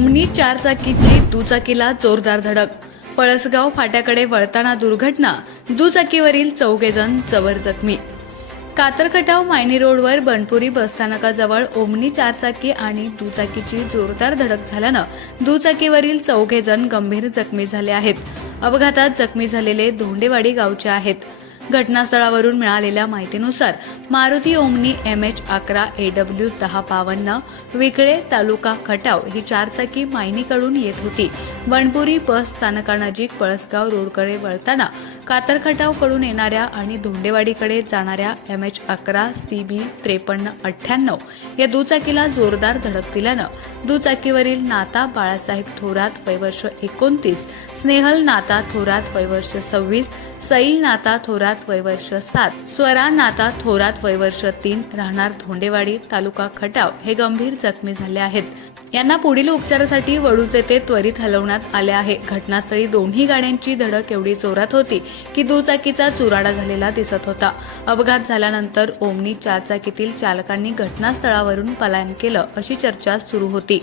Omni चारचाकीची दुचाकीला जोरदार धडक. पळसगाव फाट्याकडे वळताना दुर्घटना दुचाकीवरील चौघेजण जबर जखमी. कातरखटाव मायनी रोडवर बनपुरी बसस्थानकाजवळ ओमनी चारचाकी आणि दुचाकीची जोरदार धडक झाल्यानं दुचाकीवरील चौघे जण गंभीर जखमी झाले आहेत. अपघातात जखमी झालेले धोंडेवाडी गावचे आहेत. घटनास्थळावरून मिळालेल्या माहितीनुसार मारुती ओमनी एम एच अकरा ए डब्ल्यू दहा बावन्न विकळे तालुका खटाव ही चारचाकी मायनीकडून येत होती. बनपुरी बस स्थानकानजीक पळसगाव रोडकडे वळताना कातरखटावकडून येणाऱ्या आणि धोंडेवाडीकडे जाणाऱ्या एम एच अकरा सी बी त्रेपन्न अठ्ठ्याण्णव या दुचाकीला जोरदार धडक दिल्यानं दुचाकीवरील नाता बाळासाहेब थोरात वयवर्ष एकोणतीस स्नेहल नाता थोरात वयवर्ष सव्वीस सई नाता थोरात वयवर्ष सात स्वरा नाता थोरात वयवर्ष तीन राहणार धोंडेवाडी तालुका खटाव हे गंभीर जखमी झाले आहेत. यांना पुढील उपचारासाठी वडूच येथे त्वरित हलवण्यात आले आहे. घटनास्थळी दोन्ही गाड्यांची धडक एवढी जोरात होती की दुचाकीचा चुराडा झालेला दिसत होता. अपघात झाल्यानंतर ओमनी चारचाकीतील चालकांनी घटनास्थळावरून पलायन केलं अशी चर्चा सुरू होती.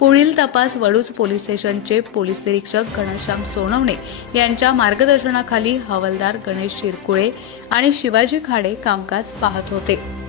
पुढील तपास वडूज पोलीस स्टेशनचे पोलीस निरीक्षक घनश्याम सोनवणे यांच्या मार्गदर्शनाखाली हवालदार गणेश शिरकुळे आणि शिवाजी खाडे कामकाज पाहत होते.